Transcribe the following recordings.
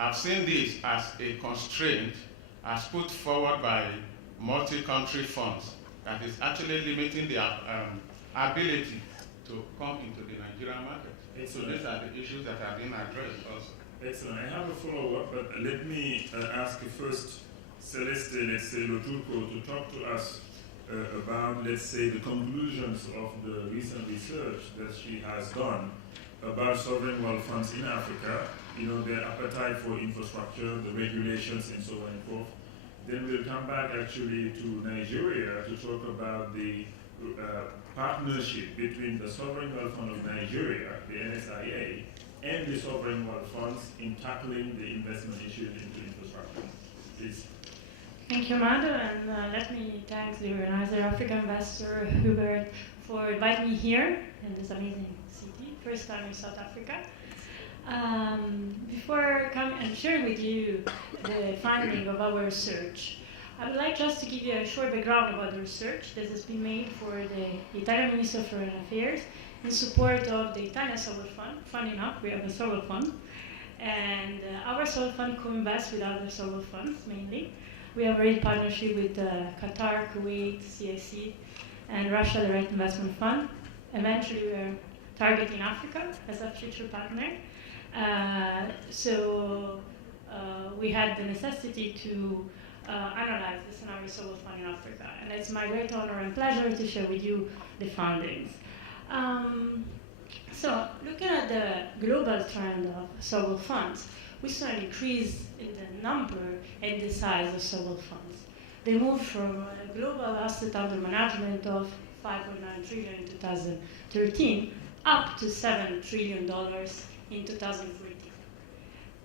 have seen this as a constraint as put forward by multi-country funds that is actually limiting their ability to come into the Nigerian market. Excellent. So these are the issues that are being addressed also. Excellent. I have a follow-up, but let me ask first Celeste, let's say, Loturco, to talk to us about, let's say, the conclusions of the recent research that she has done about sovereign wealth funds in Africa, their appetite for infrastructure, the regulations, and so on and forth. Then we'll come back actually to Nigeria to talk about the partnership between the Sovereign Wealth Fund of Nigeria, the NSIA, and the sovereign wealth funds in tackling the investment issues into infrastructure. Please. Thank you, Mado, and let me thank the organizer, African Investor Hubert, for inviting me here in this amazing city, first time in South Africa. Before coming and sharing with you the finding of our research, I would like just to give you a short background about the research that has been made for the Italian Ministry of Foreign Affairs in support of the Italian Sovereign Fund. Funny enough, we have a sovereign fund, and our sovereign fund co-invests with other sovereign funds mainly. We have already partnership with Qatar, Kuwait, CIC, and Russia Direct Investment Fund. Eventually, we are targeting Africa as a future partner. So we had the necessity to analyze the scenario sovereign fund in Africa, and it's my great honor and pleasure to share with you the findings. So, looking at the global trend of sovereign funds, we saw an increase in the number and the size of sovereign funds. They moved from a global asset under management of $5.9 trillion in 2013 up to $7 trillion in 2014.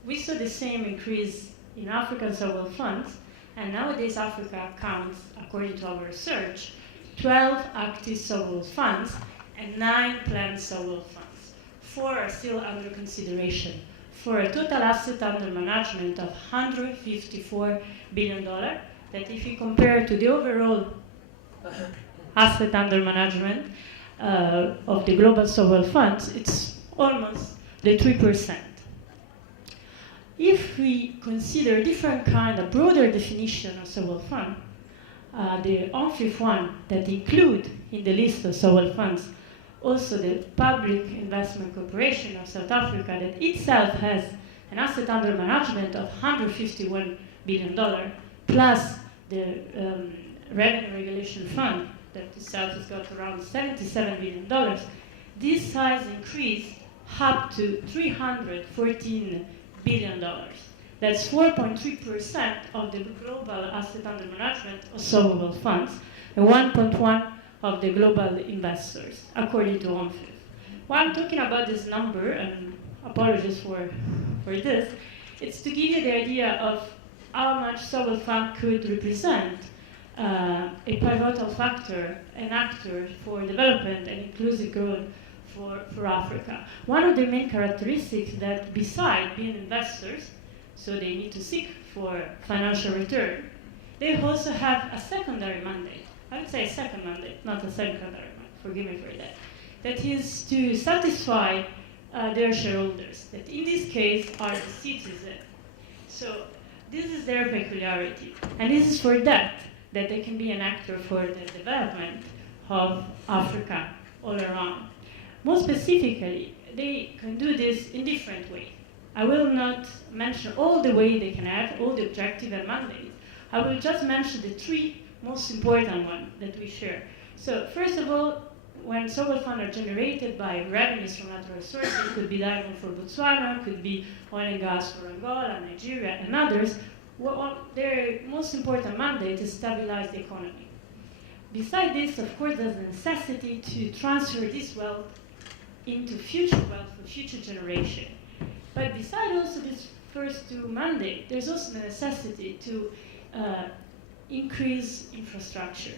We saw the same increase in African sovereign funds, and nowadays Africa counts, according to our research, 12 active sovereign funds and 9 planned sovereign funds. 4 are still under consideration, for a total asset under management of $154 billion, that if you compare to the overall asset under management of the global sovereign funds, it's almost the 3%. If we consider different kind of broader definition of sovereign fund, the ONFIF one that include in the list of sovereign funds also the Public Investment Corporation of South Africa, that itself has an asset under management of $151 billion, plus the Revenue Regulation Fund that itself has got around $77 billion. This size increased up to $314 billion. That's 4.3% of the global asset under management of sovereign funds, and 1.1% of the global investors, according to ONFIF. Why I'm talking about this number, and apologies for this, it's to give you the idea of how much sovereign fund could represent a pivotal factor, an actor for development and inclusive growth for Africa. One of the main characteristics that besides being investors, so they need to seek for financial return, they also have a secondary mandate. I would say a second mandate, not a secondary mandate, forgive me for that. That is to satisfy their shareholders, that in this case are the citizens. So this is their peculiarity, and this is for that they can be an actor for the development of Africa all around. More specifically, they can do this in different ways. I will not mention all the ways they can have, all the objectives and mandates. I will just mention the 3 most important ones that we share. So first of all, when sovereign funds are generated by revenues from natural resources, it could be diamond for Botswana, could be oil and gas for Angola, Nigeria, and others, their most important mandate is to stabilize the economy. Besides this, of course, there's a necessity to transfer this wealth into future wealth for future generation. But besides also these first 2 mandates, there's also the necessity to increase infrastructure.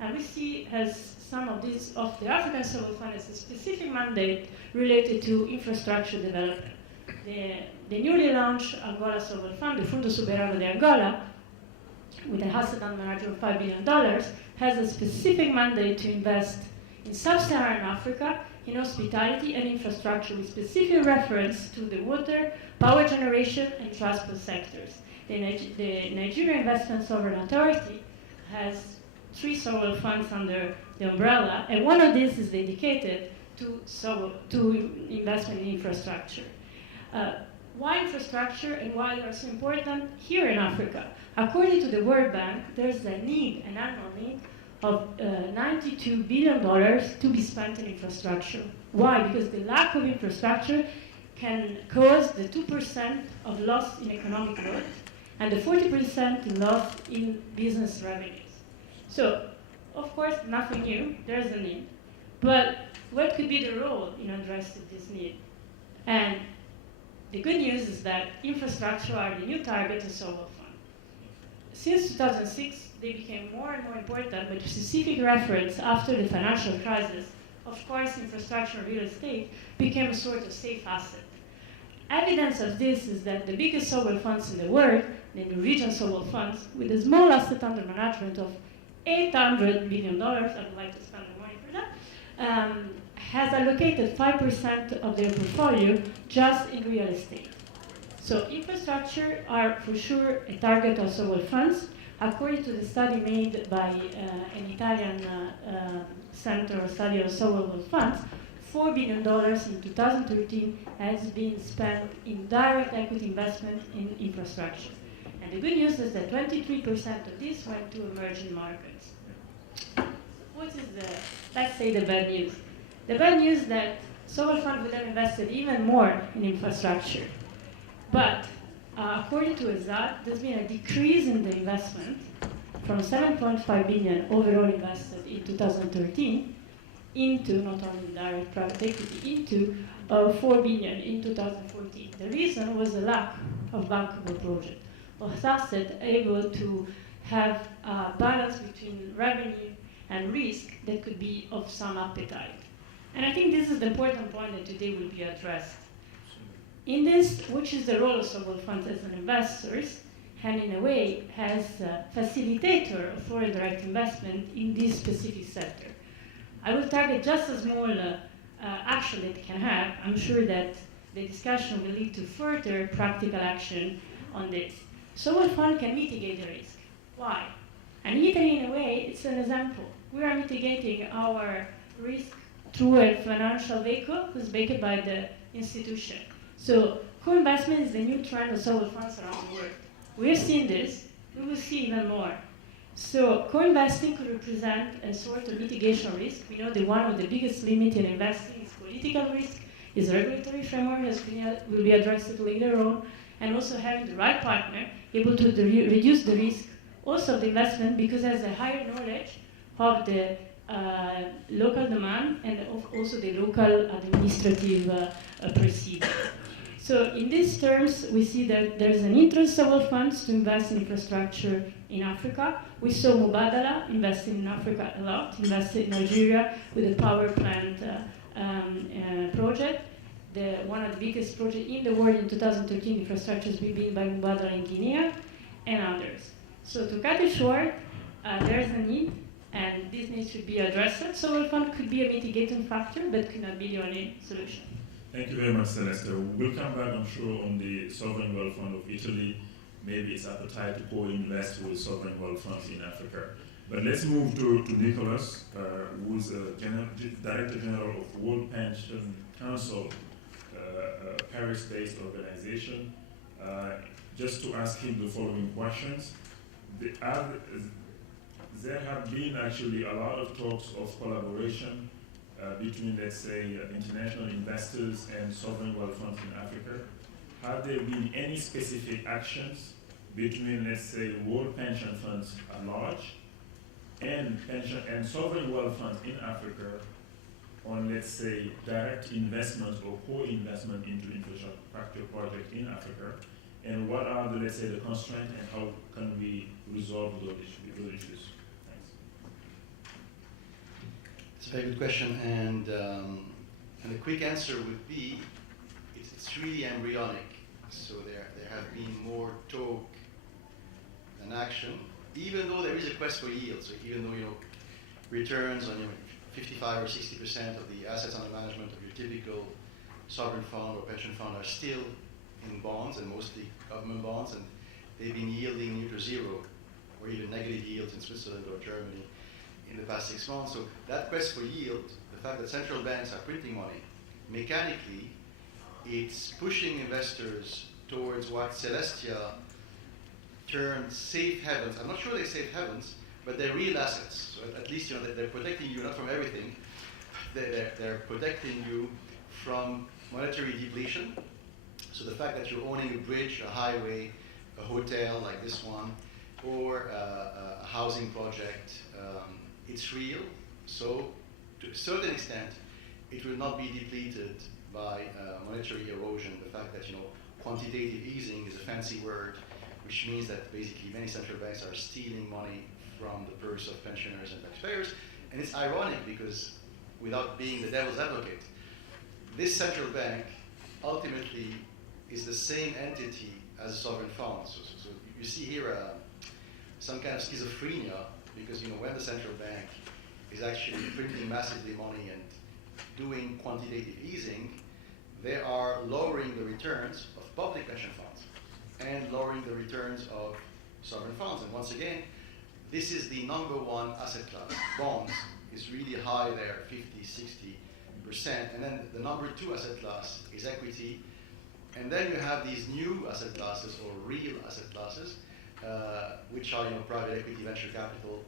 And we see as some of these of the African Sovereign Fund as a specific mandate related to infrastructure development. The newly launched Angola Sovereign Fund, the Fundo Soberano de Angola, with an asset under management of $5 billion, has a specific mandate to invest in sub-Saharan Africa, in hospitality and infrastructure, with specific reference to the water, power generation, and transport sectors. The Nigeria Investment Sovereign Authority has 3 sovereign funds under the umbrella, and one of these is dedicated to investment in infrastructure. Why infrastructure and why they are so important here in Africa? According to the World Bank, there's a need, an annual need, of $92 billion to be spent in infrastructure. Why? Because the lack of infrastructure can cause the 2% of loss in economic growth and the 40% loss in business revenues. So, of course, nothing new, there's a need. But what could be the role in addressing this need? And the good news is that infrastructure are the new target of Sovereign Fund. Since 2006, they became more and more important, with specific reference after the financial crisis. Of course, infrastructure and real estate became a sort of safe asset. Evidence of this is that the biggest sovereign funds in the world, the Norwegian sovereign funds, with a small asset under management of $800 billion, I would like to spend the money for that, has allocated 5% of their portfolio just in real estate. So infrastructure are for sure a target of sovereign funds. According to the study made by an Italian Center of Study of Sovereign Funds, $4 billion in 2013 has been spent in direct equity investment in infrastructure. And the good news is that 23% of this went to emerging markets. What is let's say the bad news? The bad news is that sovereign funds would have invested even more in infrastructure. But according to ESAT, there's been a decrease in the investment from 7.5 billion overall invested in 2013 into, not only direct private equity, into 4 billion in 2014. The reason was the lack of bankable project, of asset able to have a balance between revenue and risk that could be of some appetite. And I think this is the important point that today will be addressed. In this, which is the role of sovereign funds as an investors, and in a way as a facilitator of foreign direct investment in this specific sector. I will target just a small action that it can have. I'm sure that the discussion will lead to further practical action on this. Sovereign fund can mitigate the risk. Why? And Italy, in a way, it's an example. We are mitigating our risk through a financial vehicle who's backed by the institution. So co-investment is the new trend of sovereign funds around the world. We have seen this. We will see even more. So co-investing could represent a sort of mitigation risk. We know that one of the biggest limits in investing is political risk, is regulatory framework, as will be addressed later on, and also having the right partner able to reduce the risk also of the investment because it has a higher knowledge of the local demand and also the local administrative procedure. So in these terms, we see that there's an interest of all funds to invest in infrastructure in Africa. We saw Mubadala investing in Africa a lot, invested in Nigeria with a power plant project. One of the biggest projects in the world in 2013, infrastructure has been built by Mubadala in Guinea and others. So to cut it short, there's a need, and this need should be addressed. Sovereign fund could be a mitigating factor, but could not be the only solution. Thank you very much, Celeste. We'll come back, I'm sure, on the Sovereign Wealth Fund of Italy, maybe its appetite to co-invest with sovereign wealth funds in Africa. But let's move to Nicholas, who's Director General of World Pension Council, a Paris-based organization. Just to ask him the following questions. There have been actually a lot of talks of collaboration between, let's say, international investors and sovereign wealth funds in Africa. Have there been any specific actions between, let's say, world pension funds at large and sovereign wealth funds in Africa on, let's say, direct investment or co-investment into infrastructure projects in Africa? And what are the, let's say, the constraints and how can we resolve those issues? It's a very good question, and the quick answer would be it's really embryonic. So there have been more talk than action, even though there is a quest for yield. So even though returns on 55 or 60% of the assets under management of your typical sovereign fund or pension fund are still in bonds, and mostly government bonds, and they've been yielding near to zero or even negative yields in Switzerland or Germany in the past 6 months. So that quest for yield, the fact that central banks are printing money, mechanically, it's pushing investors towards what Celestia termed safe havens. I'm not sure they're safe havens, but they're real assets. So at least they're protecting you not from everything. They're protecting you from monetary depletion. So the fact that you're owning a bridge, a highway, a hotel like this one, or a housing project, it's real. So to a certain extent, it will not be depleted by monetary erosion. The fact that quantitative easing is a fancy word, which means that basically many central banks are stealing money from the purse of pensioners and taxpayers. And it's ironic because, without being the devil's advocate, this central bank ultimately is the same entity as a sovereign fund. So you see here some kind of schizophrenia, because when the central bank is actually printing massively money and doing quantitative easing, they are lowering the returns of public pension funds and lowering the returns of sovereign funds. And once again, this is the number one asset class. Bonds is really high there, 50, 60%. And then the number two asset class is equity. And then you have these new asset classes, or real asset classes, which are private equity, venture capital,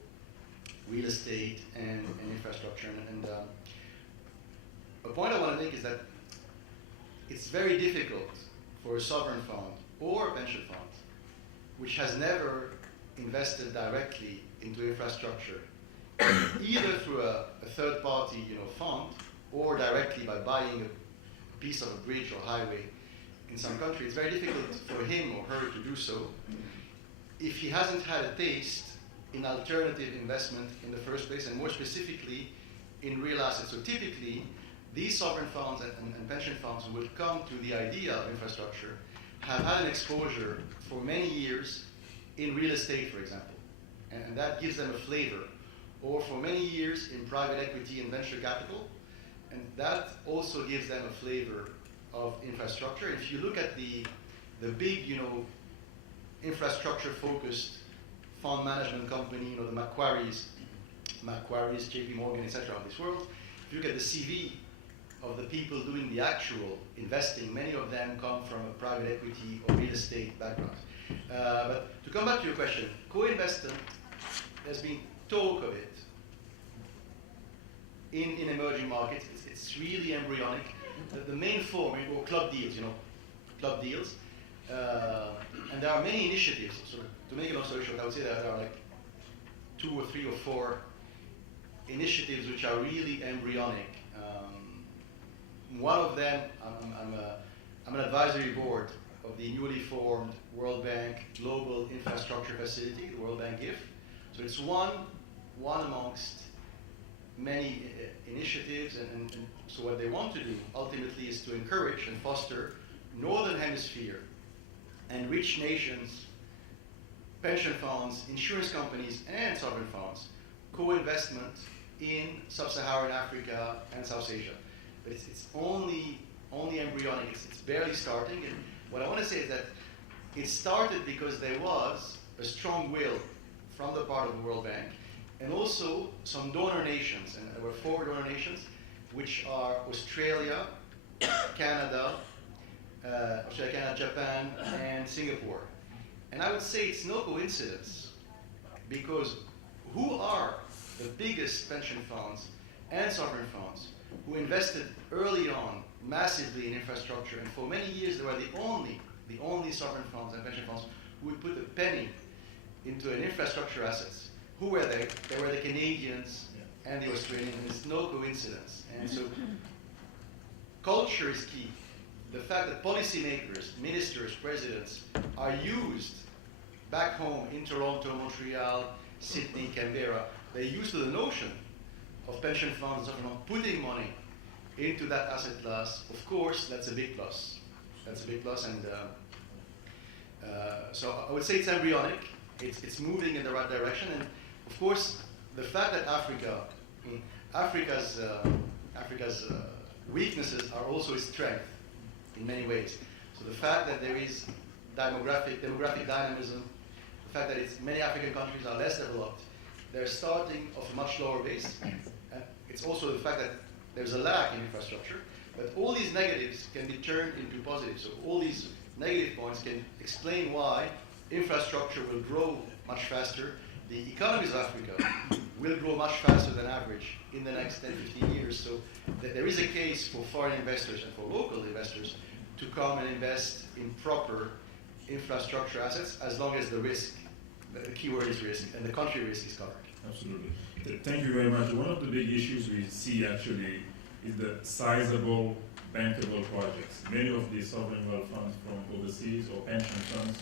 real estate, and infrastructure. And a point I want to make is that it's very difficult for a sovereign fund or a pension fund, which has never invested directly into infrastructure, either through a third-party fund or directly by buying a piece of a bridge or highway in some country. It's very difficult for him or her to do so if he hasn't had a taste in alternative investment in the first place, and more specifically in real assets. So typically, these sovereign funds and pension funds who will come to the idea of infrastructure have had an exposure for many years in real estate, for example, and that gives them a flavor, or for many years in private equity and venture capital, and that also gives them a flavor of infrastructure. If you look at the big, infrastructure-focused fund management company, the Macquarie's, JP Morgan, etc. of this world, if you look at the CV of the people doing the actual investing, many of them come from a private equity or real estate background. But to come back to your question, co-investment, there's been talk of it in emerging markets. It's really embryonic. The main form, or club deals, club deals. And there are many initiatives. So to make it long story short, I would say that there are like 2 or 3 or 4 initiatives which are really embryonic. One of them, I'm an advisory board of the newly formed World Bank Global Infrastructure Facility, the World Bank GIF. So it's one amongst many initiatives, and so what they want to do ultimately is to encourage and foster Northern Hemisphere and rich nations, pension funds, insurance companies, and sovereign funds, co-investment in sub-Saharan Africa and South Asia. But it's only embryonic, it's barely starting. And what I want to say is that it started because there was a strong will from the part of the World Bank, and also some donor nations, and there were 4 donor nations, which are Australia, Canada, Japan, and Singapore. And I would say it's no coincidence, because who are the biggest pension funds and sovereign funds who invested early on massively in infrastructure, and for many years they were the only sovereign funds and pension funds who would put a penny into an infrastructure assets? Who were they? They were the Canadians and the Australians, and it's no coincidence. And so culture is key. The fact that policymakers, ministers, presidents are used back home in Toronto, Montreal, Sydney, Canberra, they're used to the notion of pension funds putting money into that asset class. Of course, that's a big plus. That's a big plus, and so I would say it's embryonic. It's moving in the right direction, and of course, the fact that Africa, Africa's weaknesses are also its strength in many ways. So the fact that there is demographic dynamism, the fact that many African countries are less developed, they're starting off a much lower base. It's also the fact that there's a lack in infrastructure, but all these negatives can be turned into positives. So all these negative points can explain why infrastructure will grow much faster. The economies of Africa will grow much faster than average in the next 10, 15 years. So there is a case for foreign investors and for local investors to come and invest in proper infrastructure assets as long as the risk, the keyword is risk, and the country risk is covered. Absolutely. Thank you very much. One of the big issues we see actually is the sizable bankable projects. Many of the sovereign wealth funds from overseas or pension funds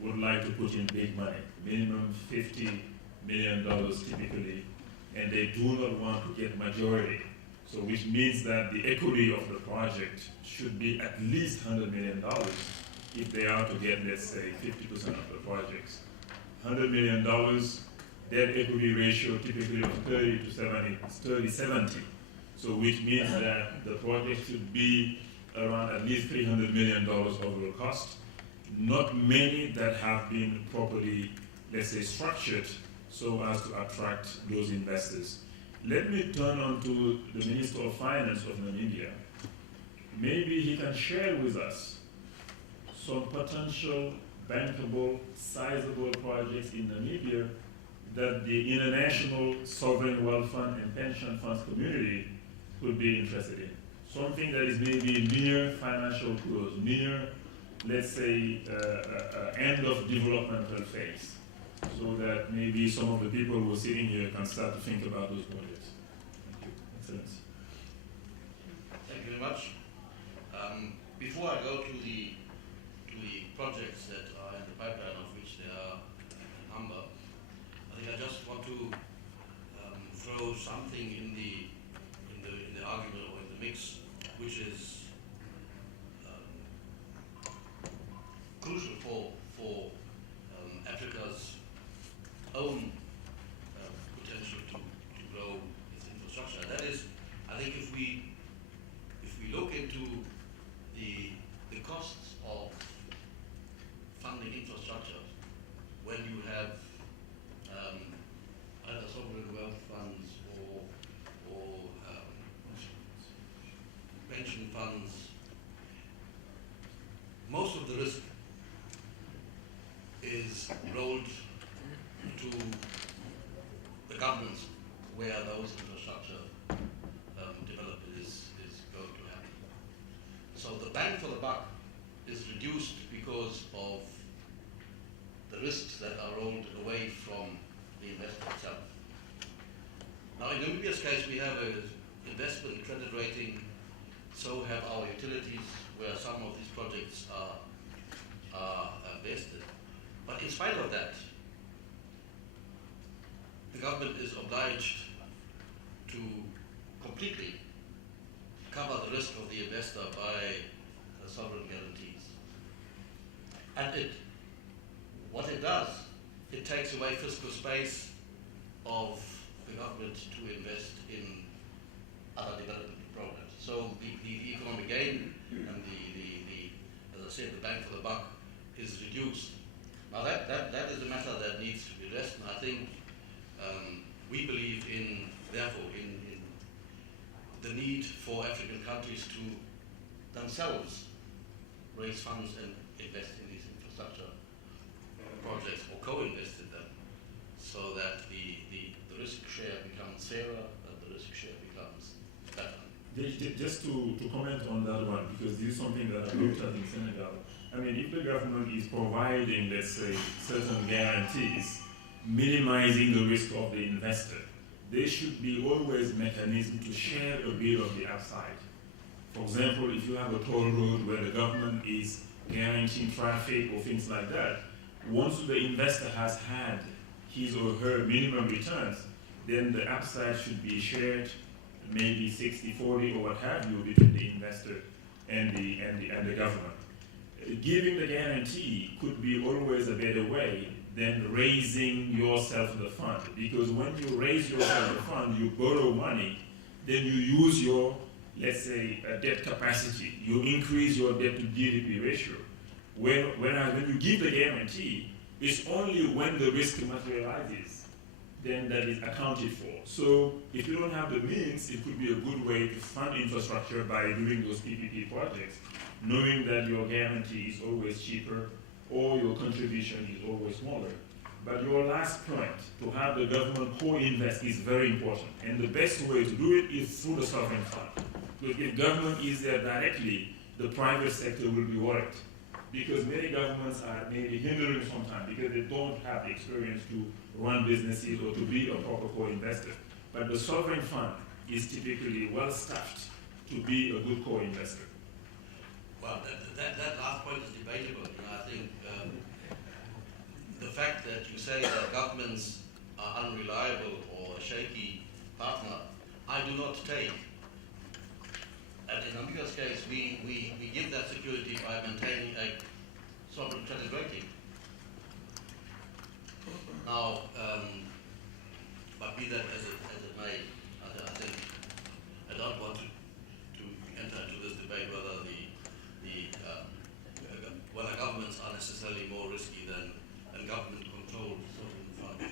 would like to put in big money, minimum $50 million typically, and they do not want to get majority. So which means that the equity of the project should be at least $100 million if they are to get, let's say, 50% of the projects. $100 million, debt equity ratio typically of 30 to 70, 30-70. So which means that the project should be around at least $300 million overall cost. Not many that have been properly, let's say, structured so as to attract those investors. Let me turn on to the Minister of Finance of Namibia. Maybe he can share with us some potential bankable, sizable projects in Namibia that the international sovereign wealth fund and pension funds community could be interested in. Something that is maybe near financial close, near, let's say, end of developmental phase, so that maybe some of the people who are sitting here can start to think about those projects. Thank you. Excellency. Thank you very much. Before I go to the projects that are in the pipeline, of which there are a number, I think I just want to throw something in the argument or in the mix, which is crucial for Africa's own potential to grow its infrastructure. That is, I think if we look into the costs of funding infrastructure, when you have either sovereign wealth funds or pension funds, most of the risk is rolled to the governments where those infrastructure development is going to happen. So the bang for the buck is reduced because of the risks that are rolled away from the investor itself. Now in Namibia's case we have an investment credit rating, so have our utilities where some of these projects are vested. But in spite of that, the government is obliged to completely cover the risk of the investor by sovereign guarantees. And what it does, it takes away fiscal space of the government to invest in other development programs. So the economic gain and as I said, the bang for the buck is reduced. Now that is a matter that needs to be addressed, and I think we believe therefore in the need for African countries to themselves raise funds and invest in these infrastructure projects or co-invest in them, so that the risk share becomes fairer and the risk share becomes better. Just to comment on that one, because this is something that I looked at in Senegal. I mean, if the government is providing, let's say, certain guarantees, minimizing the risk of the investor, there should be always mechanism to share a bit of the upside. For example, if you have a toll road where the government is guaranteeing traffic or things like that, once the investor has had his or her minimum returns, then the upside should be shared, maybe 60-40 or what have you, between the investor and the government. Giving the guarantee could be always a better way than raising yourself the fund, because when you raise yourself the fund, you borrow money then you use your, let's say, debt capacity. You increase your debt to GDP ratio. Whereas when you give the guarantee, it's only when the risk materializes then that is accounted for. So if you don't have the means, it could be a good way to fund infrastructure by doing those PPP projects, knowing that your guarantee is always cheaper or your contribution is always smaller. But your last point, to have the government co-invest, is very important. And the best way to do it is through the sovereign fund. Because if government is there directly, the private sector will be worried. Because many governments are maybe hindering sometimes because they don't have the experience to run businesses or to be a proper co-investor. But the sovereign fund is typically well staffed to be a good co-investor. Well, that last point is debatable. I think the fact that you say that governments are unreliable or a shaky partner, I do not take. And in Namibia's case, we give that security by maintaining a sovereign credit rating. Now, but be that as it may, I think I don't want to enter into this debate whether whether governments are necessarily more risky than government-controlled sovereign funds.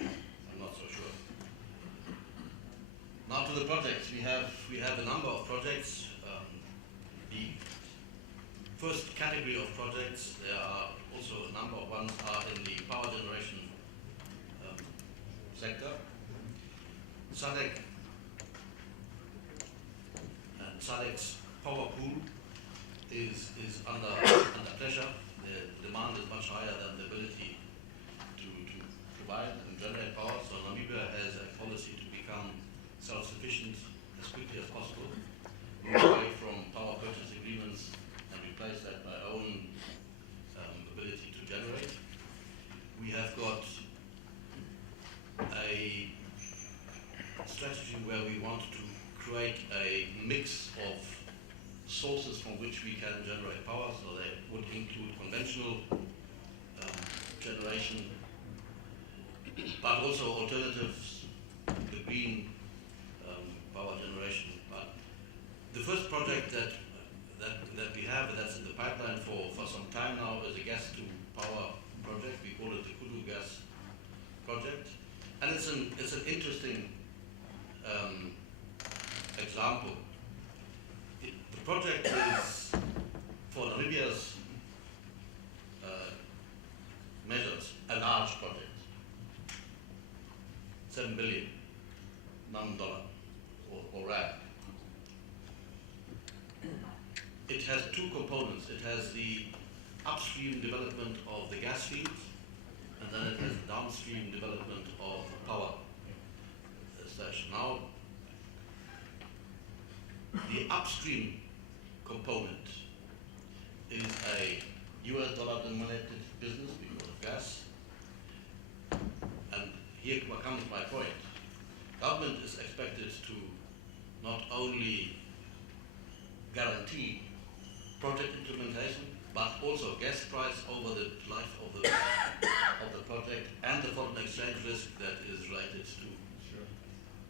I'm not so sure. Now to the projects. We have a number of projects. The first category of projects, there are also a number of ones are in the power generation sector. SADC and SADC's power pool is under pressure. The demand is much higher than the ability to provide and generate power. So Namibia has a policy to become self-sufficient as quickly as possible, move away from power purchase agreements and replace that by own ability to generate. We have got a strategy where we want to create a mix of sources from which we can generate power, so they would include conventional generation, but also alternatives, the green power generation. But the first project that we have, that's in the pipeline for some time now, is a gas to power project. We call it the Kudu gas project, and it's an interesting example. The project is, for Namibia's measures, a large project. 7 billion dollar or rand. It has two components. It has the upstream development of the gas fields, and then it has the downstream development of the power station. Now, the upstream component is a US dollar denominated business because of gas. And here comes my point. Government is expected to not only guarantee project implementation, but also gas price over the life of the project and the foreign exchange risk that is related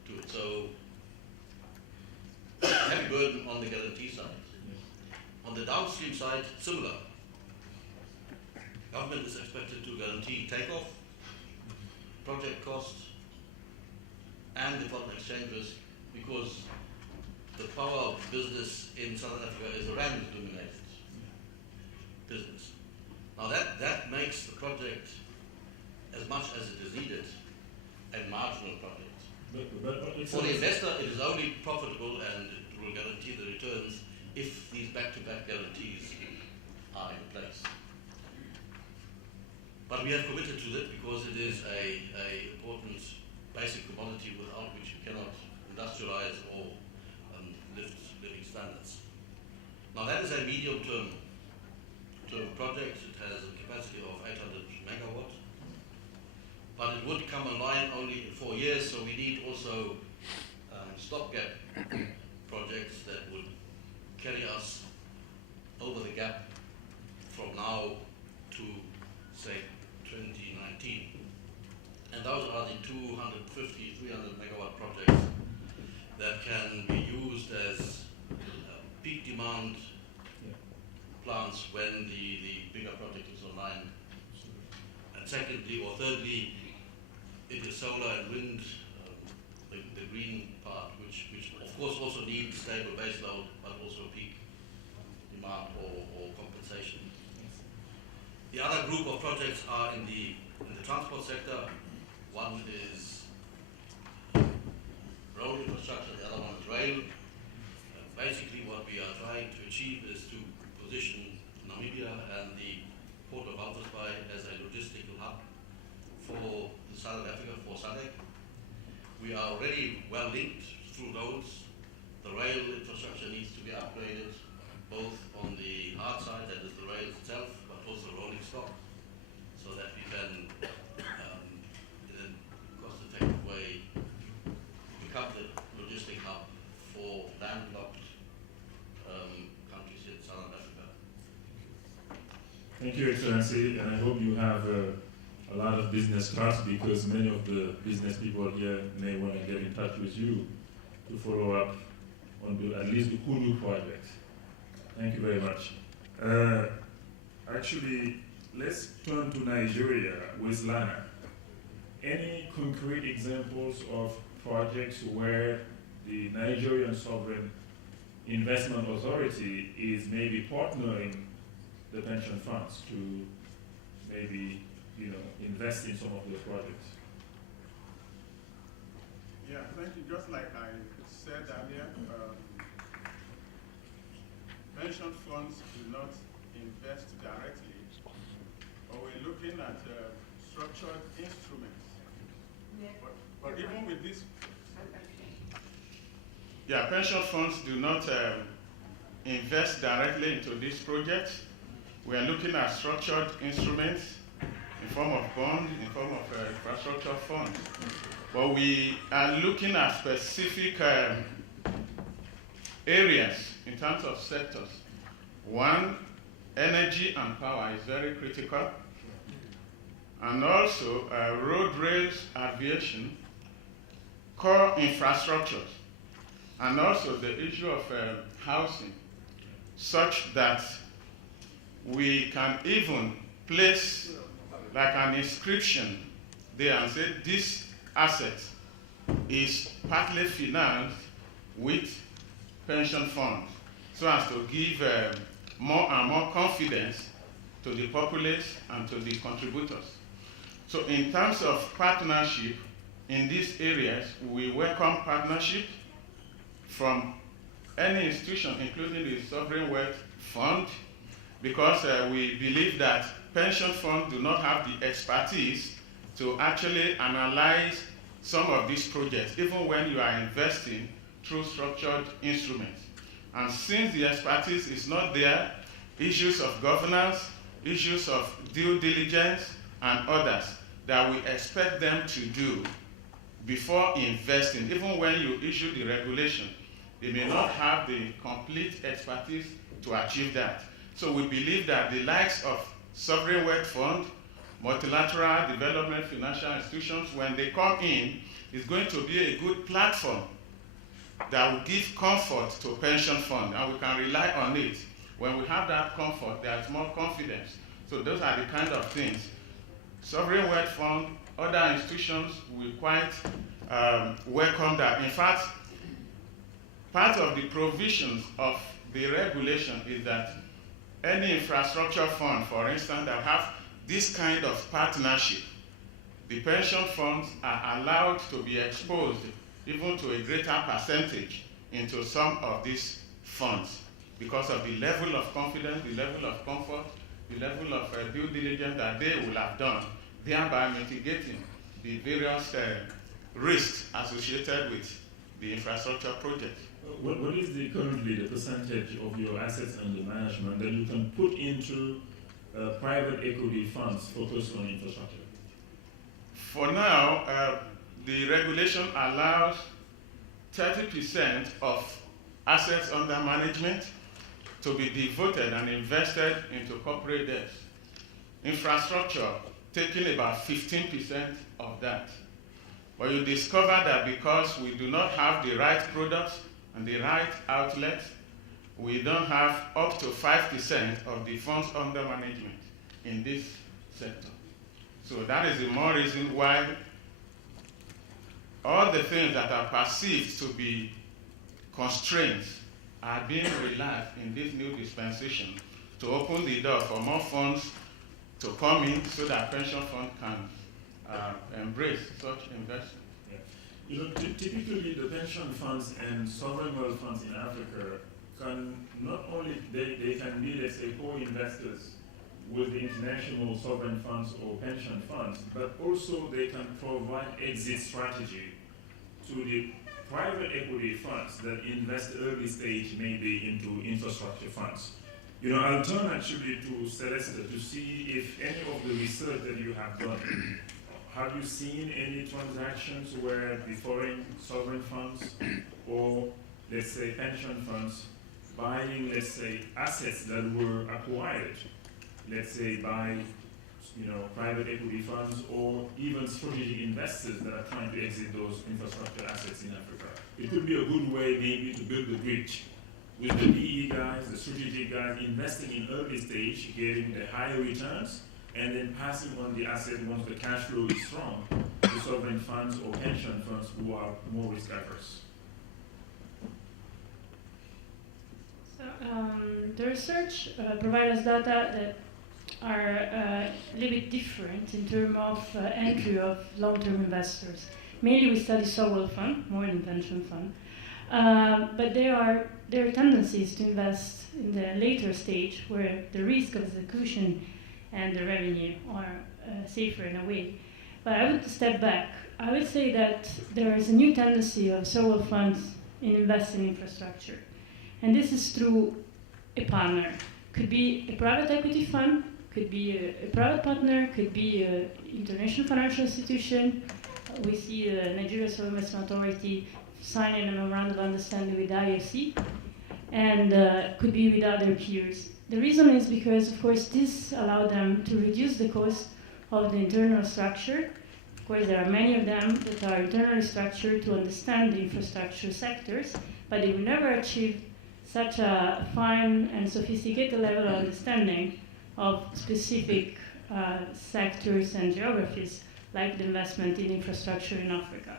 to it. So, heavy burden on the guarantee side. On the downstream side, similar. Government is expected to guarantee takeoff, project cost, and the foreign exchange risk, because the power business in Southern Africa is a rand-dominated business. Now that makes the project, as much as it is needed, a marginal project. But for the investor, it is only profitable and it will guarantee the returns if these back-to-back guarantees are in place. But we have committed to that because it is a important basic commodity without which you cannot industrialize or lift living standards. Now that is a medium-term project. It has a capacity of 800 megawatts, but it would come online only in 4 years. So we need also stopgap projects that would carry us over the gap from now to, say, 2019. And those are the 250, 300 megawatt projects that can be used demand plants when the bigger project is online. And secondly, or thirdly, it is solar and wind, the green part, which of course also needs stable base load, but also peak demand or compensation. The other group of projects are in the transport sector. One is road infrastructure, the other one is rail. Basically what we are trying to achieve is to position Namibia and the port of Walvis Bay as a logistical hub for the Southern Africa, for SADC. We are already well linked through roads. The rail infrastructure needs to be upgraded, both on the hard side, that is the rail itself, but also rolling stock, so that we can, in a cost-effective way, become the logistic hub for landlocked countries in Southern Africa. Thank you, Excellency, and I hope you have a lot of business cards, because many of the business people here may want to get in touch with you to follow up on at least the Kunu project. Thank you very much. Actually, let's turn to Nigeria with Lana. Any concrete examples of projects where the Nigerian Sovereign Investment Authority is maybe partnering the pension funds to maybe, invest in some of those projects? Yeah, thank you. Just like I said earlier, pension funds do not invest directly, but we're looking at structured instruments. But even with this, pension funds do not invest directly into this project. We are looking at structured instruments in form of bonds, in form of infrastructure funds. But we are looking at specific areas in terms of sectors. One, energy and power is very critical. And also road, rails, aviation, core infrastructures, and also the issue of housing, such that we can even place like an inscription there and say this asset is partly financed with pension funds, so as to give more and more confidence to the populace and to the contributors. So in terms of partnership in these areas, we welcome partnership from any institution, including the Sovereign Wealth Fund, because we believe that pension funds do not have the expertise to actually analyze some of these projects, even when you are investing through structured instruments. And since the expertise is not there, issues of governance, issues of due diligence, and others that we expect them to do before investing, even when you issue the regulation, they may not have the complete expertise to achieve that. So we believe that the likes of Sovereign Wealth Fund, multilateral development financial institutions, when they come in, is going to be a good platform that will give comfort to pension fund, and we can rely on it. When we have that comfort, there's more confidence. So those are the kind of things. Sovereign Wealth Fund, other institutions will quite welcome that. In fact, part of the provisions of the regulation is that any infrastructure fund, for instance, that have this kind of partnership, the pension funds are allowed to be exposed even to a greater percentage into some of these funds because of the level of confidence, the level of comfort, the level of due diligence that they will have done, thereby mitigating the various risks associated with the infrastructure project. What is currently the percentage of your assets under management that you can put into private equity funds focused on infrastructure? For now, the regulation allows 30% of assets under management to be devoted and invested into corporate debts. Infrastructure taking about 15% of that. But you discover that because we do not have the right products and the right outlets, we don't have up to 5% of the funds under management in this sector. So that is the more reason why all the things that are perceived to be constraints are being relaxed in this new dispensation to open the door for more funds to come in so that pension fund can embrace such investment. Yeah. You know, typically the pension funds and sovereign wealth funds in Africa can not only, they can be, let's say, co-investors with the international sovereign funds or pension funds, but also they can provide exit strategy to the private equity funds that invest early stage maybe into infrastructure funds. You know, I'll turn actually to Celeste to see if any of the research that you have done, have you seen any transactions where the foreign sovereign funds or, let's say, pension funds buying, let's say, assets that were acquired, let's say, by, you know, private equity funds or even strategic investors that are trying to exit those infrastructure assets in Africa? It could be a good way maybe to build a bridge with the PE guys, the strategic guys, investing in early stage, getting the higher returns, and then passing on the asset once the cash flow is strong to sovereign funds or pension funds who are more risk averse. So the research provides us data that are a little bit different in terms of entry of long-term investors. Mainly we study sovereign fund, more than pension fund. But there are tendencies to invest in the later stage where the risk of execution and the revenue are safer in a way. But I would step back. I would say that there is a new tendency of sovereign funds in investing in infrastructure. And this is through a partner. Could be a private equity fund, could be a private partner, could be an international financial institution. We see Nigeria Sovereign Investment Authority signing a memorandum of understanding with IFC, and could be with other peers. The reason is because, of course, this allowed them to reduce the cost of the internal structure. Of course, there are many of them that are internally structured to understand the infrastructure sectors, but they will never achieve such a fine and sophisticated level of understanding of specific sectors and geographies, like the investment in infrastructure in Africa.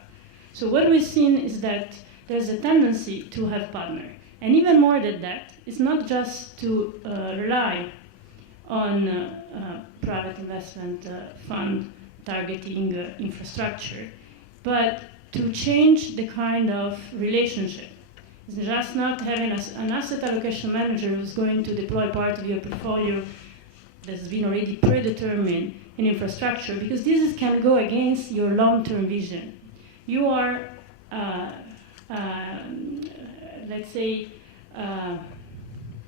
So what we've seen is that there's a tendency to have partners. And even more than that, it's not just to rely on private investment fund targeting infrastructure, but to change the kind of relationship. It's just not having an asset allocation manager who's going to deploy part of your portfolio that's been already predetermined in infrastructure, because this can go against your long-term vision. You are, let's say,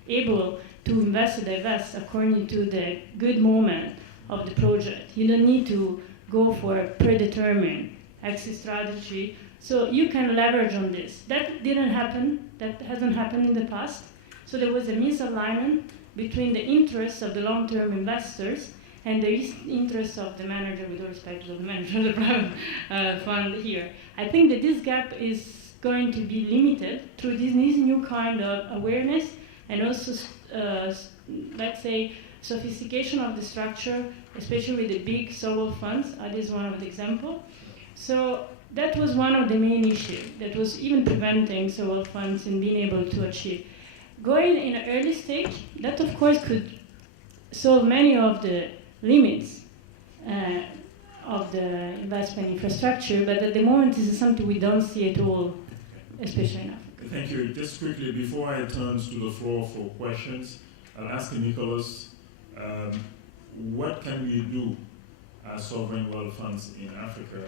able to invest or divest according to the good moment of the project. You don't need to go for a predetermined exit strategy, so you can leverage on this. That didn't happen, that hasn't happened in the past, so there was a misalignment between the interests of the long-term investors and the interests of the manager, with respect to the manager of the private fund here. I think that this gap is going to be limited through this new kind of awareness and also, let's say, sophistication of the structure, especially with the big sovereign funds. This is one of the examples. So that was one of the main issues that was even preventing sovereign funds in being able to achieve. Going in an early stage, that of course could solve many of the limits of the investment infrastructure, but at the moment this is something we don't see at all, especially in Africa. Thank you. Just quickly, before I turn to the floor for questions, I'll ask Nicholas, what can we do as sovereign wealth funds in Africa,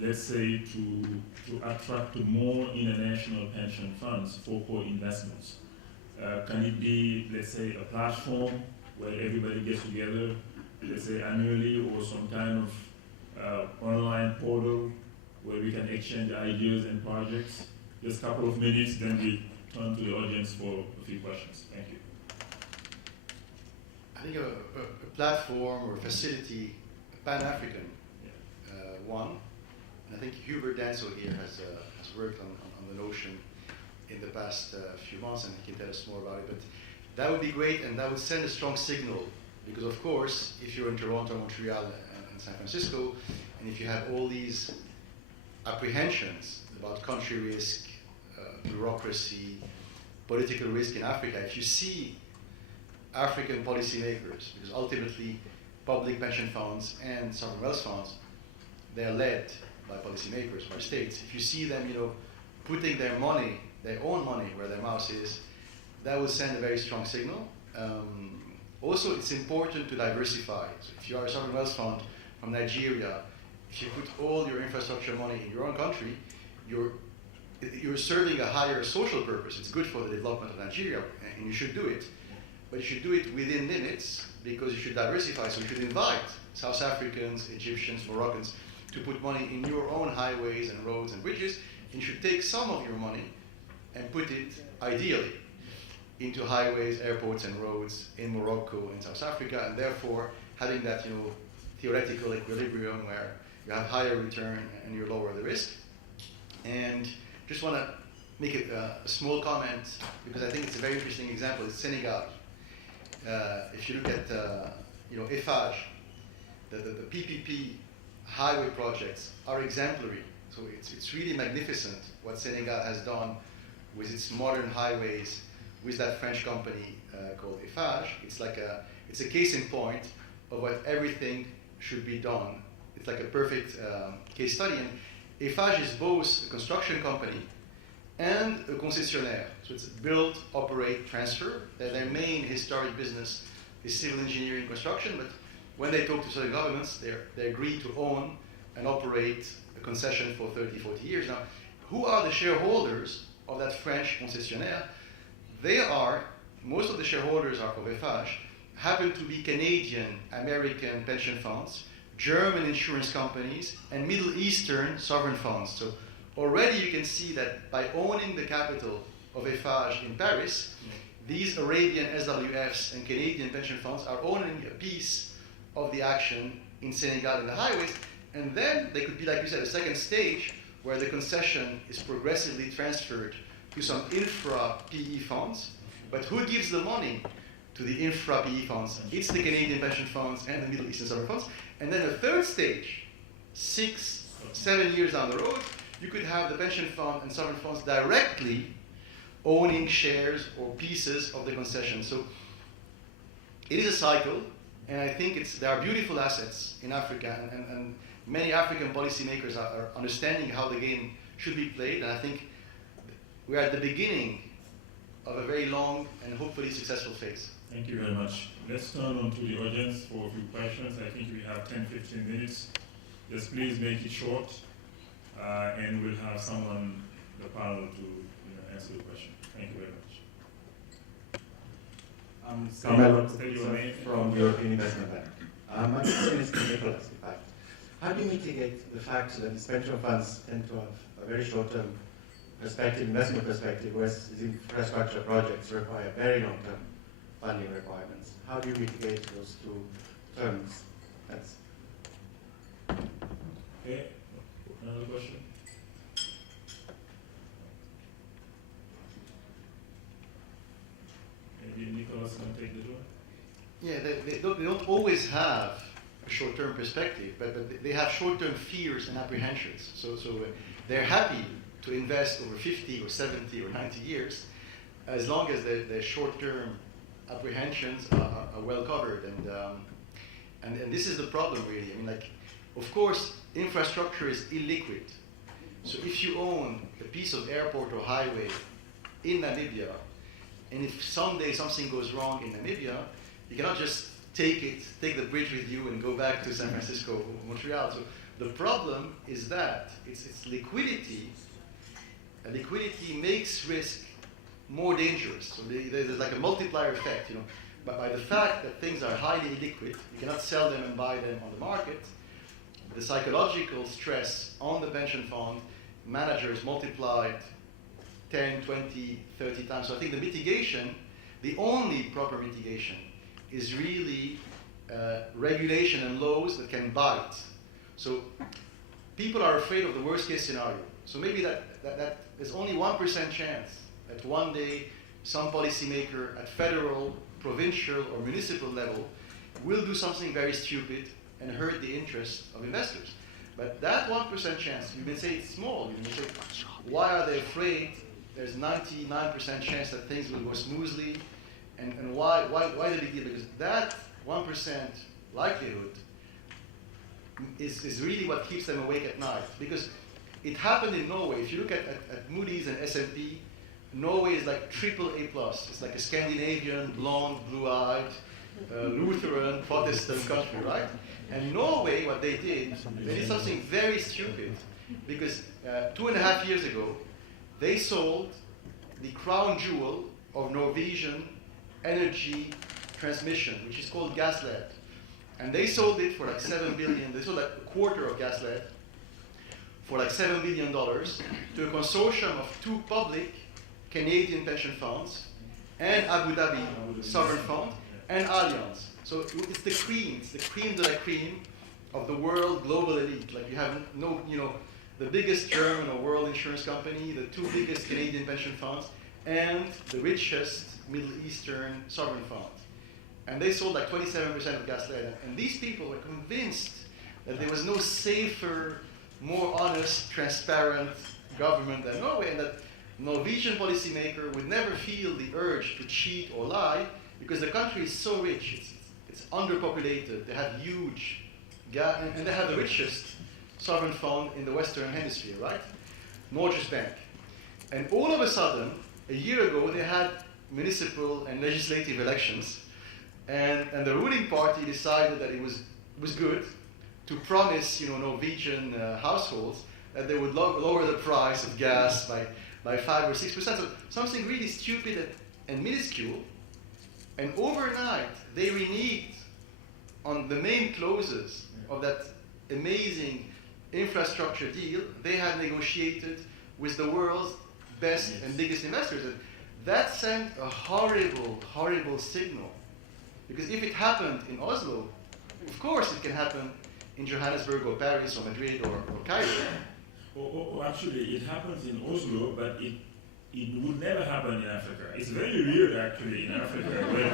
let's say, to attract more international pension funds for co-investments? Can it be, let's say, a platform where everybody gets together, let's say annually, or some kind of online portal where we can exchange ideas and projects? Just a couple of minutes, then we turn to the audience for a few questions. Thank you. I think a platform or facility, a Pan-African one, and I think Hubert Denzel here has worked on the notion, in the past few months, and he can tell us more about it. But that would be great, and that would send a strong signal, because of course, if you're in Toronto, Montreal, and San Francisco, and if you have all these apprehensions about country risk, bureaucracy, political risk in Africa, if you see African policymakers, because ultimately public pension funds and sovereign wealth funds, they are led by policymakers, by states. If you see them, putting their money, their own money, where their mouth is, that will send a very strong signal. Also, it's important to diversify. So if you are a sovereign wealth fund from Nigeria, if you put all your infrastructure money in your own country, you're serving a higher social purpose. It's good for the development of Nigeria, and you should do it. But you should do it within limits, because you should diversify. So you should invite South Africans, Egyptians, Moroccans to put money in your own highways and roads and bridges. And you should take some of your money and put it, ideally, into highways, airports, and roads in Morocco and South Africa, and therefore having that theoretical equilibrium where you have higher return and you lower the risk. And just want to make a small comment, because I think it's a very interesting example. It's Senegal. If you look at EFAGE, the PPP highway projects are exemplary. So it's really magnificent what Senegal has done with its modern highways, with that French company called EFAGE. It's a case in point of what everything should be done. It's like a perfect case study. And EFAGE is both a construction company and a concessionnaire. So it's build, operate, transfer. Their main historic business is civil engineering construction, but when they talk to certain governments, they agree to own and operate a concession for 30, 40 years. Now, who are the shareholders of that French concessionnaire? Most of the shareholders are of EFAGE, happen to be Canadian, American pension funds, German insurance companies, and Middle Eastern sovereign funds. So already you can see that by owning the capital of EFAGE in Paris, these Arabian SWFs and Canadian pension funds are owning a piece of the action in Senegal in the highways, and then they could be, like you said, a second stage where the concession is progressively transferred to some infra PE funds. But who gives the money to the infra PE funds? It's the Canadian pension funds and the Middle Eastern sovereign funds. And then a third stage, 6, 7 years down the road, you could have the pension fund and sovereign funds directly owning shares or pieces of the concession. So it is a cycle, and I think there are beautiful assets in Africa, and many African policymakers are understanding how the game should be played, and I think we are at the beginning of a very long and hopefully successful phase. Thank you very much. Let's turn on to the audience for a few questions. I think we have 10-15 minutes. Just please make it short, and we'll have someone, the panel, to answer the question. Thank you very much. I'm from the European Investment Bank. My question is to Nicholas, in fact. How do you mitigate the fact that these pension funds tend to have a very short-term perspective, investment perspective, whereas these infrastructure projects require very long-term funding requirements? How do you mitigate those two terms? That's okay. Another question? Maybe Nicholas can take the floor. Yeah, they don't always have a short-term perspective, but they have short-term fears and apprehensions. So they're happy to invest over 50 or 70 or 90 years, as long as their short-term apprehensions are well covered. And this is the problem, really. I mean, of course, infrastructure is illiquid. So if you own a piece of airport or highway in Namibia, and if someday something goes wrong in Namibia, you cannot just take the bridge with you and go back to San Francisco or Montreal. So the problem is that it's liquidity. And liquidity makes risk more dangerous. So there's like a multiplier effect, But by the fact that things are highly illiquid, you cannot sell them and buy them on the market, the psychological stress on the pension fund managers multiplied 10, 20, 30 times. So I think the mitigation, the only proper mitigation, is really regulation and laws that can bite. So people are afraid of the worst case scenario. So maybe that there's only 1% chance that one day some policymaker at federal, provincial, or municipal level will do something very stupid and hurt the interest of investors. But that 1% chance, you may say it's small. You may say, why are they afraid? There's 99% chance that things will go smoothly. And why the big deal? Because that 1% likelihood is really what keeps them awake at night. Because it happened in Norway. If you look at Moody's and S&P, Norway is like AAA+. It's like a Scandinavian, blonde, blue-eyed, Lutheran, Protestant country, right? And Norway, what they did something very stupid. Because 2.5 years ago, they sold the crown jewel of Norwegian energy transmission, which is called Gaslet. And they sold it for like $7 billion. They sold like a quarter of Gaslet for like $7 billion to a consortium of 2 public Canadian pension funds and Abu Dhabi sovereign fund and Allianz. So it's the cream de la cream of the world global elite. Like you have the biggest German or world insurance company, the 2 biggest Canadian pension funds, and the richest Middle Eastern sovereign fund. And they sold like 27% of Gaslet. And these people were convinced that there was no safer, more honest, transparent government than Norway, and that Norwegian policymaker would never feel the urge to cheat or lie because the country is so rich. It's underpopulated. They have huge and they have the richest sovereign fund in the Western Hemisphere, right? Norges Bank. And all of a sudden, a year ago, they had municipal and legislative elections, and the ruling party decided that it was good to promise Norwegian households that they would lower the price of gas by 5 or 6%. So something really stupid and minuscule. And overnight, they reneged on the main clauses of that amazing infrastructure deal they had negotiated with the world's best and biggest investors. And that sent a horrible, horrible signal. Because if it happened in Oslo, of course it can happen in Johannesburg or Paris or Madrid or Cairo. Actually, it happens in Oslo, but it would never happen in Africa. It's very weird, actually, in Africa, where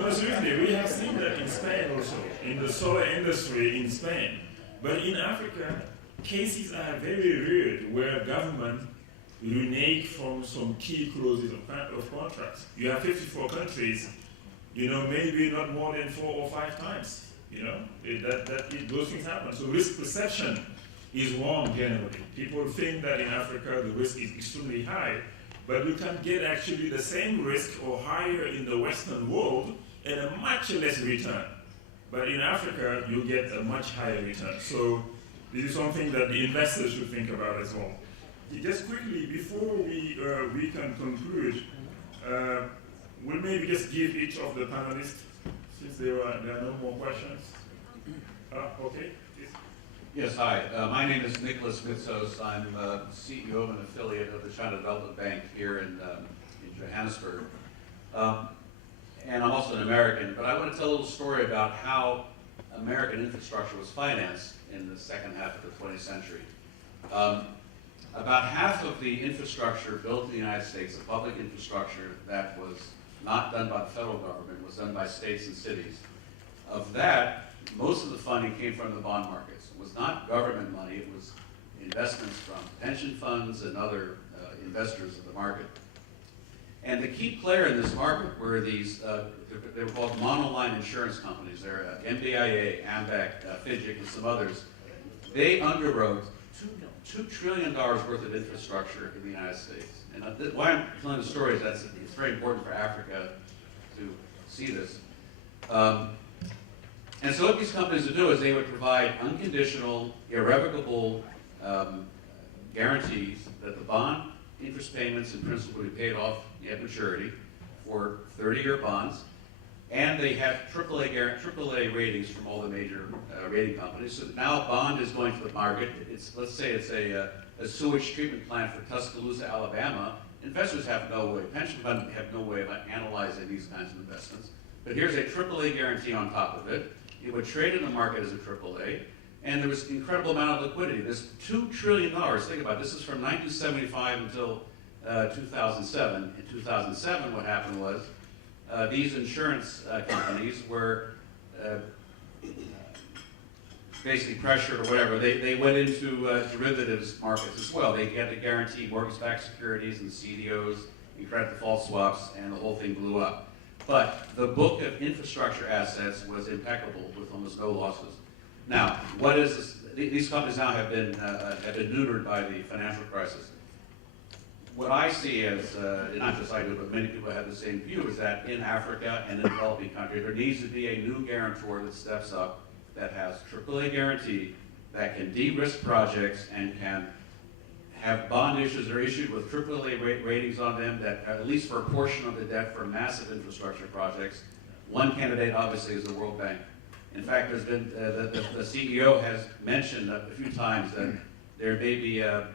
people... seriously, we have seen that in Spain also, in the solar industry in Spain. But in Africa, cases are very weird, where government renege from some key clauses of contracts. You have 54 countries, maybe not more than 4 or 5 times. Those things happen. So risk perception is wrong generally. People think that in Africa the risk is extremely high, but you can get actually the same risk or higher in the Western world and a much less return. But in Africa, you get a much higher return. So this is something that the investors should think about as well. Just quickly, before we can conclude, we'll maybe just give each of the panelists, since there are no more questions. Okay. Yes, hi. My name is Nicholas Mitsos. I'm CEO of an affiliate of the China Development Bank here in Johannesburg. And I'm also an American, but I want to tell a little story about how American infrastructure was financed in the second half of the 20th century. About half of the infrastructure built in the United States, the public infrastructure that was not done by the federal government, was done by states and cities. Of that, most of the funding came from the bond markets. It was not government money, it was investments from pension funds and other investors in the market. And the key player in this market were these, they were called monoline insurance companies. They're MBIA, AMBAC, FIDGIC, and some others. They underwrote $2 trillion worth of infrastructure in the United States. And why I'm telling the story is that it's very important for Africa to see this. And so what these companies would do is they would provide unconditional, irrevocable guarantees that the bond interest payments and principal would be paid off at maturity for 30-year bonds. And they have AAA ratings from all the major rating companies. So now a bond is going to the market. Let's say it's a sewage treatment plant for Tuscaloosa, Alabama. Investors have no way, pension funds have no way of analyzing these kinds of investments. But here's a AAA guarantee on top of it. It would trade in the market as a AAA, and there was incredible amount of liquidity. There's $2 trillion. Think about it. This is from 1975 until 2007. In 2007, what happened was these insurance companies were basically pressured or whatever. They went into derivatives markets as well. They had to guarantee mortgage-backed securities and CDOs and credit default swaps, and the whole thing blew up. But the book of infrastructure assets was impeccable with almost no losses. Now, what is this? These companies now have been neutered by the financial crisis. What I see as, not just I do, but many people have the same view, is that in Africa and in developing countries, there needs to be a new guarantor that steps up, that has AAA guarantee, that can de-risk projects and can have bond issues that are issued with AAA ratings on them, that at least for a portion of the debt for massive infrastructure projects. One candidate obviously is the World Bank. In fact, there's been, the CEO has mentioned a few times that there may be a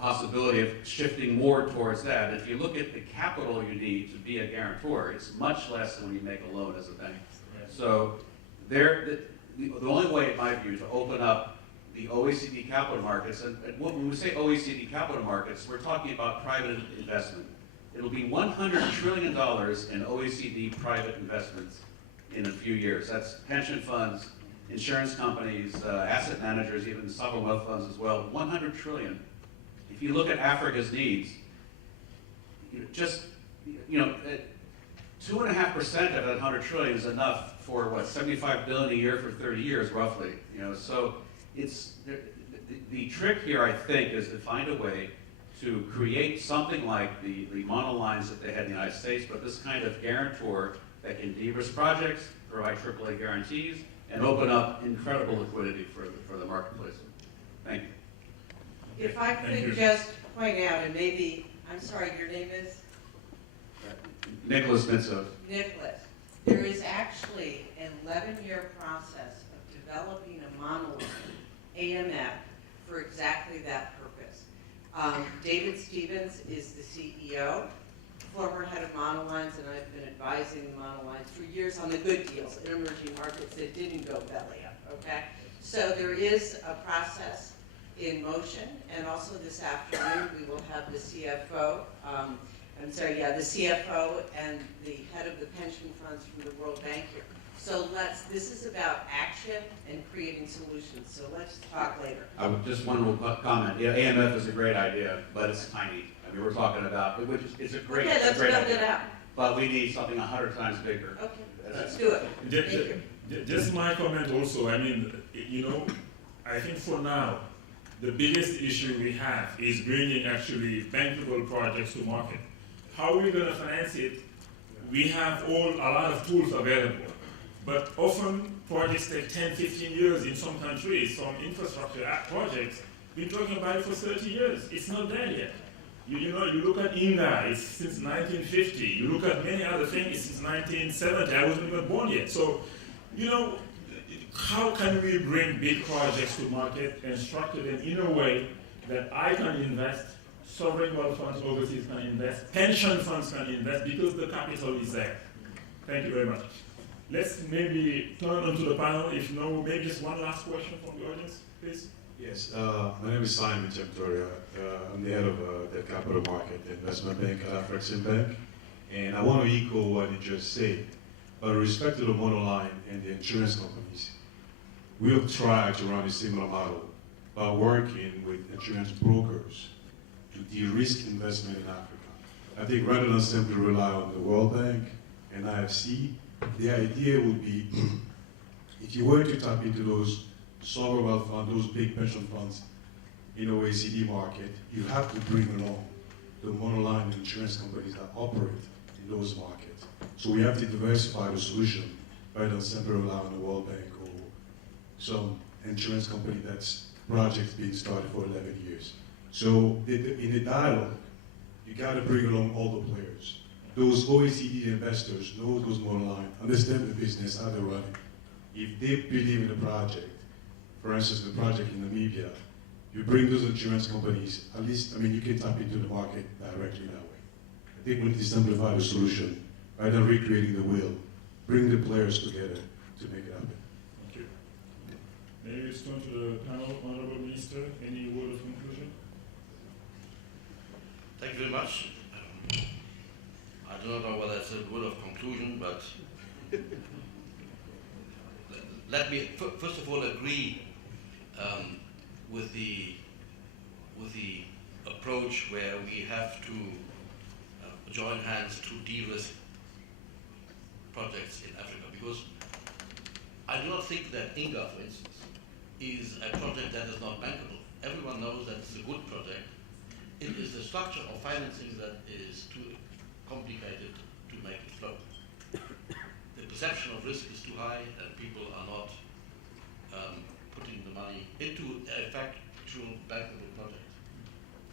possibility of shifting more towards that. If you look at the capital you need to be a guarantor, it's much less than when you make a loan as a bank. So the only way, in my view, to open up the OECD capital markets, and when we say OECD capital markets, we're talking about private investment. It'll be $100 trillion in OECD private investments in a few years. That's pension funds, insurance companies, asset managers, even sovereign wealth funds as well. 100 trillion. If you look at Africa's needs, just 2.5% of that 100 trillion is enough for what, 75 billion a year for 30 years, roughly. So it's the trick here, I think, is to find a way to create something like the monolines that they had in the United States, but this kind of guarantor that can de-risk projects, provide AAA guarantees, and open up incredible liquidity for the marketplace. Thank you. If I could just point out, and maybe, I'm sorry, your name is? Nicholas Mintzo. Nicholas. There is actually an 11-year process of developing a monolith, AMF, for exactly that purpose. David Stevens is the CEO, former head of monolines, and I've been advising the monolines for years on the good deals in emerging markets that didn't go belly up, okay? So there is a process in motion, and also this afternoon we will have the CFO, the CFO and the head of the pension funds from the World Bank here. So this is about action and creating solutions, so let's talk later. Just one more comment. Yeah, AMF is a great idea, but it's tiny. I mean, we're talking about, it's a great, okay, let's great build idea. it out. But we need something 100 times bigger. Okay, let's do it. Thank you. Just my comment also, I mean, I think for now, the biggest issue we have is bringing actually bankable projects to market. How are we going to finance it? We have a lot of tools available, but often projects take 10, 15 years in some countries. Some infrastructure projects, we've been talking about it for 30 years. It's not there yet. You look at India, it's since 1950. You look at many other things, it's since 1970. I wasn't even born yet. So, how can we bring big projects to market and structure them in a way that I can invest, sovereign wealth funds overseas can invest, pension funds can invest, because the capital is there. Thank you very much. Let's maybe turn onto the panel. If no, maybe just one last question from the audience, please. Yes, my name is Simon Victoria. I'm the head of the capital market investment bank at Afrexim Bank. And I want to echo what you just said. With respect to the monoline and the insurance companies, we have tried to run a similar model by working with insurance brokers to de-risk investment in Africa. I think rather than simply rely on the World Bank and IFC, the idea would be if you were to tap into those sovereign wealth funds, those big pension funds in the OECD market, you have to bring along the monoline insurance companies that operate in those markets. So we have to diversify the solution rather than simply rely on the World Bank or some insurance company that's projects being started for 11 years. So in the dialogue, you got to bring along all the players. Those OECD investors know those monoline, understand the business, how they run it. If they believe in the project, for instance, the project in Namibia, you bring those insurance companies, at least, you can tap into the market directly that way. I think we need to simplify the solution rather than recreating the wheel. Bring the players together to make it happen. Thank you. Maybe let's turn to the panel. Honorable Minister, any word of conclusion? Thank you very much. I do not know whether it's a word of conclusion, but let me first of all agree with the approach where we have to join hands to de-risk projects in Africa, because I do not think that INGA, for instance, is a project that is not bankable. Everyone knows that it's a good project. It is the structure of financing that is too complicated to make it flow. The perception of risk is too high, and people are not putting the money into a factual bankable project.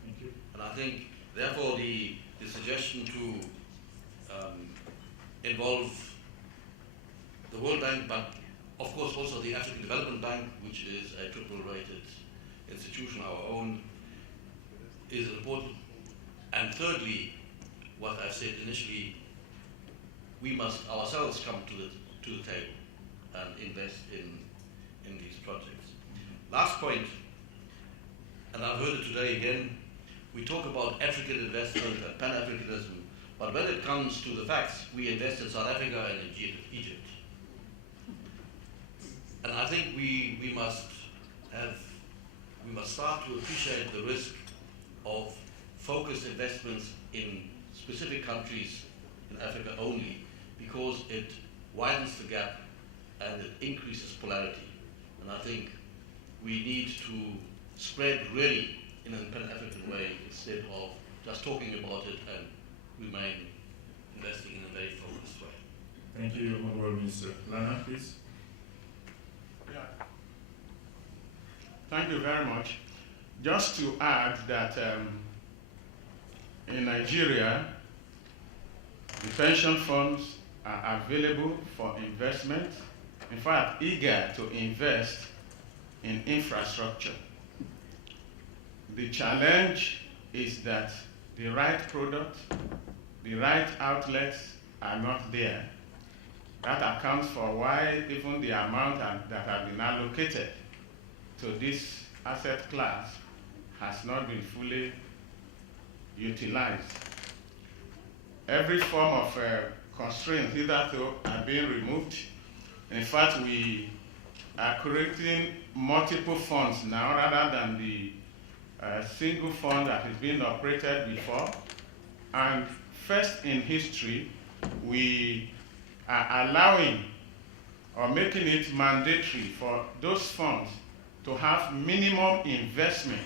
Thank you. And I think, therefore, the suggestion to involve the World Bank, but of course also the African Development Bank, which is a triple-rated institution, our own, is important. And thirdly, what I said initially, we must ourselves come to the table and invest in these projects. Last point, and I've heard it today again, we talk about African investment and Pan-Africanism, but when it comes to the facts, we invest in South Africa and in Egypt. And I think we must start to appreciate the risk of focused investments in specific countries in Africa only, because it widens the gap and it increases polarity. And I think we need to spread really in a Pan-African way instead of just talking about it and remain investing in a very focused way. Thank you, Honorable Minister. Lana, please. Yeah. Thank you very much. Just to add that in Nigeria, the pension funds are available for investment. In fact, eager to invest in infrastructure. The challenge is that the right product, the right outlets are not there. That accounts for why even the amount that have been allocated to this asset class has not been fully utilized. Every form of constraint hitherto are being removed. In fact, we are creating multiple funds now rather than the single fund that has been operated before. And first in history, we are allowing or making it mandatory for those funds to have minimum investment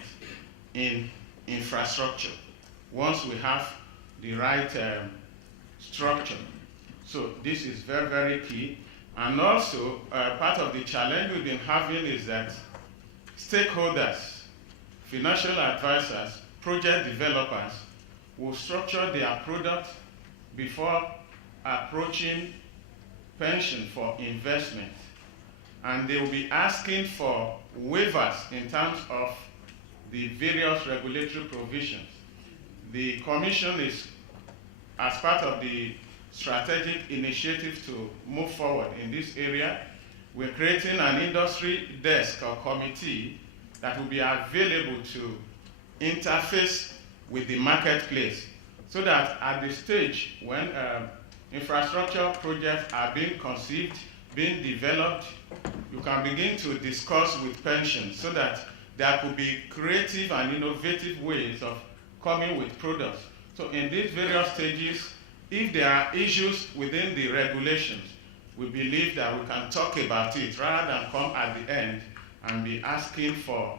in infrastructure once we have the right structure. So this is very, very key. And also, part of the challenge we've been having is that stakeholders, financial advisors, project developers will structure their product before approaching pension for investment. And they will be asking for waivers in terms of the various regulatory provisions. The Commission is, as part of the strategic initiative to move forward in this area, we're creating an industry desk or committee that will be available to interface with the marketplace, so that at the stage when infrastructure projects are being conceived, being developed, you can begin to discuss with pensions so that there could be creative and innovative ways of coming with products. So in these various stages, if there are issues within the regulations, we believe that we can talk about it rather than come at the end and be asking for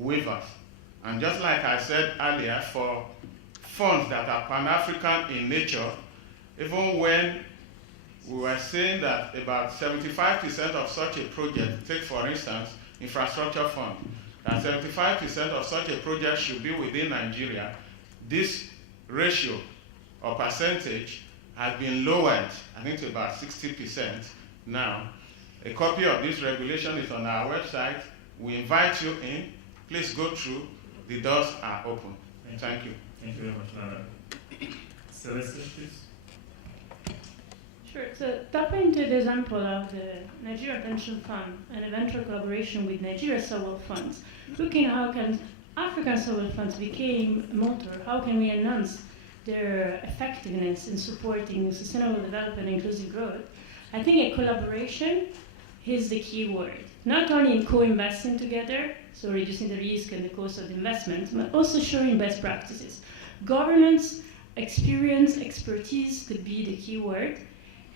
waivers. And just like I said earlier, for funds that are Pan-African in nature, even when we were saying that about 75% of such a project, take for instance, infrastructure fund, that 75% of such a project should be within Nigeria, this ratio or percentage has been lowered, I think, to about 60% now. A copy of this regulation is on our website. We invite you in. Please go through. The doors are open. Thank you. Thank you very much, Lana. Celeste, please. Sure. So tapping into the example of the Nigeria Pension Fund and eventual collaboration with Nigeria sovereign funds, looking at how can African sovereign funds became a motor, how can we enhance their effectiveness in supporting sustainable development and inclusive growth, I think a collaboration is the key word. Not only in co-investing together, so reducing the risk and the cost of the investment, but also sharing best practices. Governance, experience, expertise could be the key word.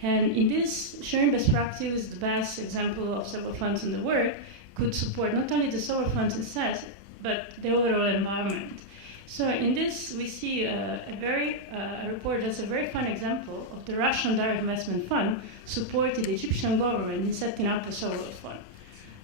And in this, sharing best practice, the best example of sovereign funds in the world, could support not only the sovereign funds itself, but the overall environment. So in this, we see a report that's a very fun example of the Russian Direct Investment Fund supported the Egyptian government in setting up a sovereign fund,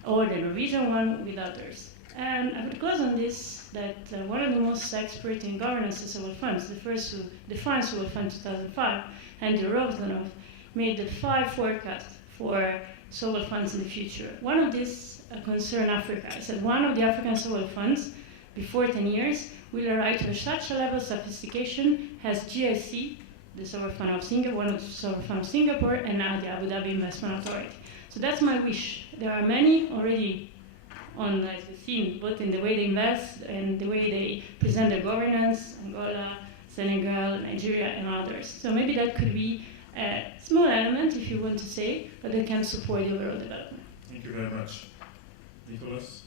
or the Norwegian one with others. And I would close on this, that one of the most expert in governance of sovereign funds, the first who defined sovereign fund in 2005, Andrew Rosenov, made the 5 forecasts for sovereign funds in the future. One of these concerned Africa. He said one of the African sovereign funds, before 10 years, will arrive to such a level of sophistication as GIC, the sovereign fund of Singapore, one of the sovereign funds of Singapore, and now the Abu Dhabi Investment Authority. So that's my wish. There are many already on the scene, both in the way they invest and the way they present their governance, Angola, Senegal, Nigeria, and others. So maybe that could be a small element, if you want to say, but that can support the overall development. Thank you very much. Nicholas?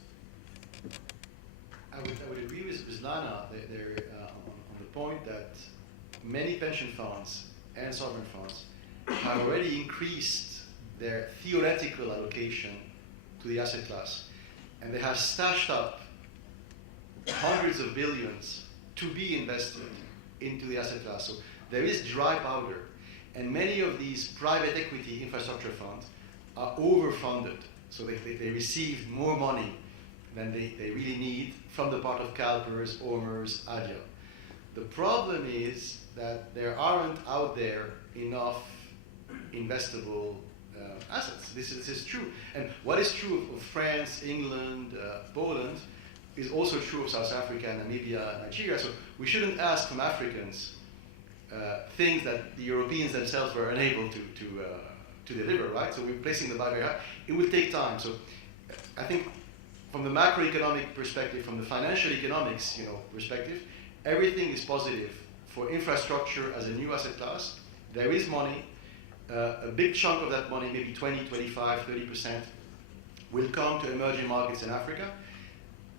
I would agree with Lana on the point that many pension funds and sovereign funds have already increased their theoretical allocation to the asset class. And they have stashed up hundreds of billions to be invested into the asset class. So there is dry powder. And many of these private equity infrastructure funds are overfunded. So they receive more money than they really need from the part of CalPERS, OMERS, ADIA. The problem is that there aren't out there enough investable assets. This is true. And what is true of France, England, Poland is also true of South Africa, Namibia, Nigeria. So we shouldn't ask from Africans things that the Europeans themselves were unable to deliver, right? So we're placing the bar very high. It will take time. So I think from the macroeconomic perspective, from the financial economics perspective, everything is positive for infrastructure as a new asset class. There is money. A big chunk of that money, maybe 20, 25, 30%, will come to emerging markets in Africa.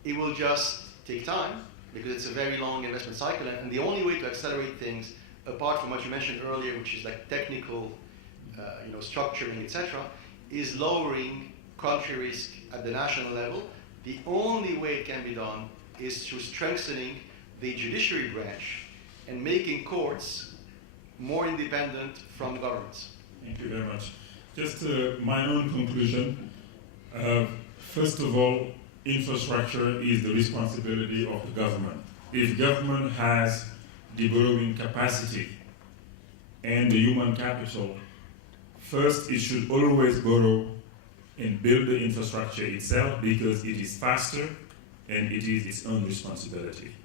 It will just take time because it's a very long investment cycle. And the only way to accelerate things, apart from what you mentioned earlier, which is like technical structuring, etc., is lowering country risk at the national level. The only way it can be done is through strengthening the judiciary branch and making courts more independent from governments. Thank you very much. Just my own conclusion. First of all, infrastructure is the responsibility of the government. If government has the borrowing capacity and the human capital, first it should always borrow and build the infrastructure itself because it is faster and it is its own responsibility.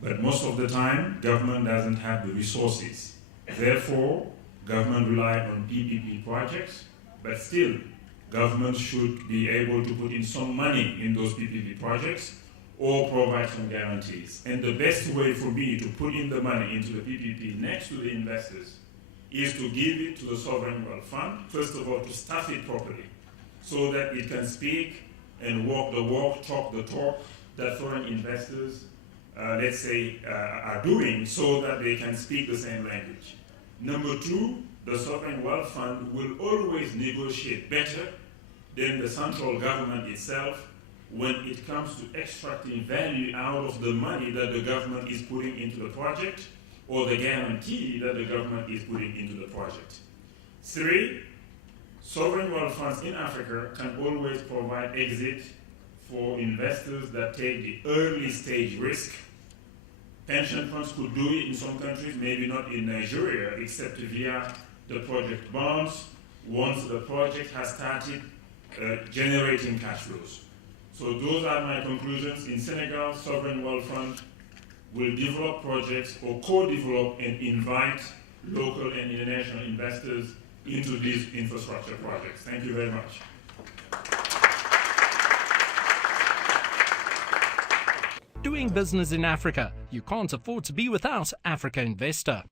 But most of the time, government doesn't have the resources. Therefore, government rely on PPP projects, but still, government should be able to put in some money in those PPP projects or provide some guarantees. And the best way for me to put in the money into the PPP next to the investors is to give it to the sovereign wealth fund, first of all, to staff it properly, so that it can speak and walk the walk, talk the talk that foreign investors, let's say, are doing, so that they can speak the same language. Number two, the sovereign wealth fund will always negotiate better than the central government itself when it comes to extracting value out of the money that the government is putting into the project or the guarantee that the government is putting into the project. Three, sovereign wealth funds in Africa can always provide exit for investors that take the early stage risk. Pension funds could do it in some countries, maybe not in Nigeria, except via the project bonds once the project has started generating cash flows. So those are my conclusions. In Senegal, sovereign wealth fund will develop projects or co-develop and invite local and international investors into these infrastructure projects. Thank you very much. Doing business in Africa, you can't afford to be without Africa Investor.